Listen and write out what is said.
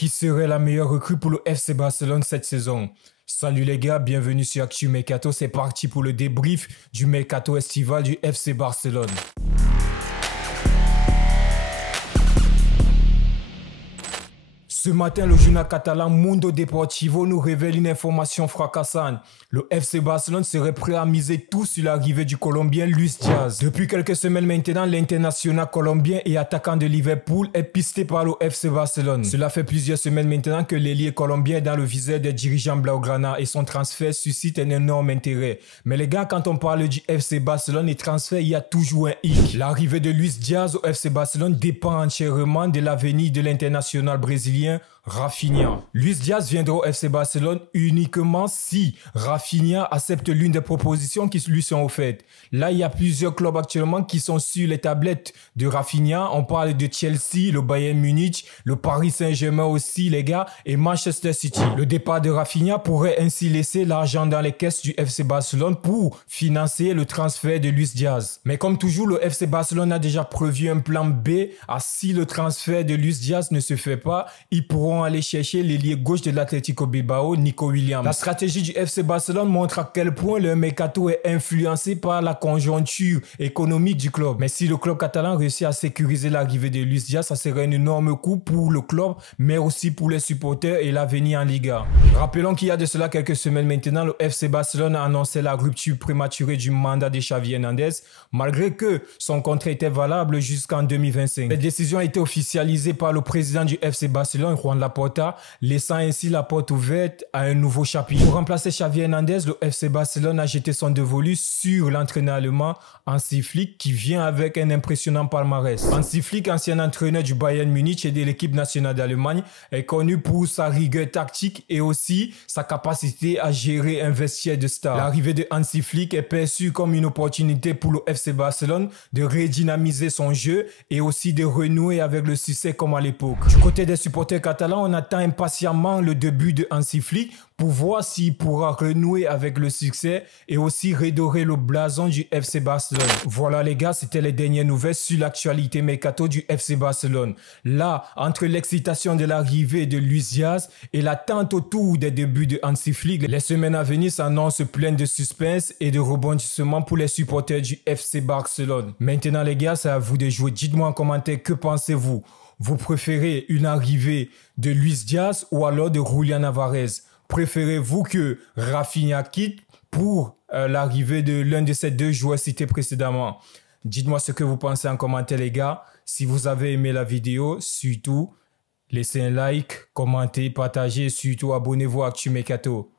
Qui serait la meilleure recrue pour le FC Barcelone cette saison? Salut les gars, bienvenue sur Actu Mercato, c'est parti pour le débrief du Mercato estival du FC Barcelone. Ce matin, le journal catalan Mundo Deportivo nous révèle une information fracassante. Le FC Barcelone serait prêt à miser tout sur l'arrivée du Colombien Luis Diaz. Depuis quelques semaines maintenant, l'international colombien et attaquant de Liverpool est pisté par le FC Barcelone. Cela fait plusieurs semaines maintenant que l'ailier colombien est dans le viseur des dirigeants blaugrana et son transfert suscite un énorme intérêt. Mais les gars, quand on parle du FC Barcelone et transfert, il y a toujours un hic. L'arrivée de Luis Diaz au FC Barcelone dépend entièrement de l'avenir de l'international brésilien Rafinha. Luis Diaz viendra au FC Barcelone uniquement si Rafinha accepte l'une des propositions qui lui sont offertes. Là, il y a plusieurs clubs actuellement qui sont sur les tablettes de Rafinha. On parle de Chelsea, le Bayern Munich, le Paris Saint-Germain aussi, les gars, et Manchester City. Le départ de Rafinha pourrait ainsi laisser l'argent dans les caisses du FC Barcelone pour financer le transfert de Luis Diaz. Mais comme toujours, le FC Barcelone a déjà prévu un plan B. Si le transfert de Luis Diaz ne se fait pas, ils pourront aller chercher l'ailier gauche de l'Atlético Bilbao, Nico Williams. La stratégie du FC Barcelone montre à quel point le mercato est influencé par la conjoncture économique du club. Mais si le club catalan réussit à sécuriser l'arrivée de Luis Diaz, ça serait un énorme coup pour le club, mais aussi pour les supporters et l'avenir en Liga. Rappelons qu'il y a de cela quelques semaines maintenant, le FC Barcelone a annoncé la rupture prématurée du mandat de Xavi Hernandez, malgré que son contrat était valable jusqu'en 2025. Cette décision a été officialisée par le président du FC Barcelone, Juan Laporta, laissant ainsi la porte ouverte à un nouveau chapitre. Pour remplacer Xavi Hernandez, le FC Barcelone a jeté son dévolu sur l'entraîneur allemand Hansi Flick qui vient avec un impressionnant palmarès. Hansi Flick, ancien entraîneur du Bayern Munich et de l'équipe nationale d'Allemagne, est connu pour sa rigueur tactique et aussi sa capacité à gérer un vestiaire de stars. L'arrivée de Hansi Flick est perçue comme une opportunité pour le FC Barcelone de redynamiser son jeu et aussi de renouer avec le succès comme à l'époque. Du côté des supporters catalans, on attend impatiemment le début de Hansi Flick pour voir s'il pourra renouer avec le succès et aussi redorer le blason du FC Barcelone. Voilà les gars, c'était les dernières nouvelles sur l'actualité mercato du FC Barcelone. Là, entre l'excitation de l'arrivée de Luis Diaz et l'attente autour des débuts de Hansi Flick, les semaines à venir s'annoncent pleines de suspense et de rebondissements pour les supporters du FC Barcelone. Maintenant les gars, c'est à vous de jouer. Dites-moi en commentaire que pensez-vous. Vous préférez une arrivée de Luis Diaz ou alors de Julian Alvarez? Préférez-vous que Rafinha quitte pour l'arrivée de l'un de ces deux joueurs cités précédemment? Dites-moi ce que vous pensez en commentaire les gars. Si vous avez aimé la vidéo, surtout laissez un like, commentez, partagez et surtout abonnez-vous à Actu Mercato.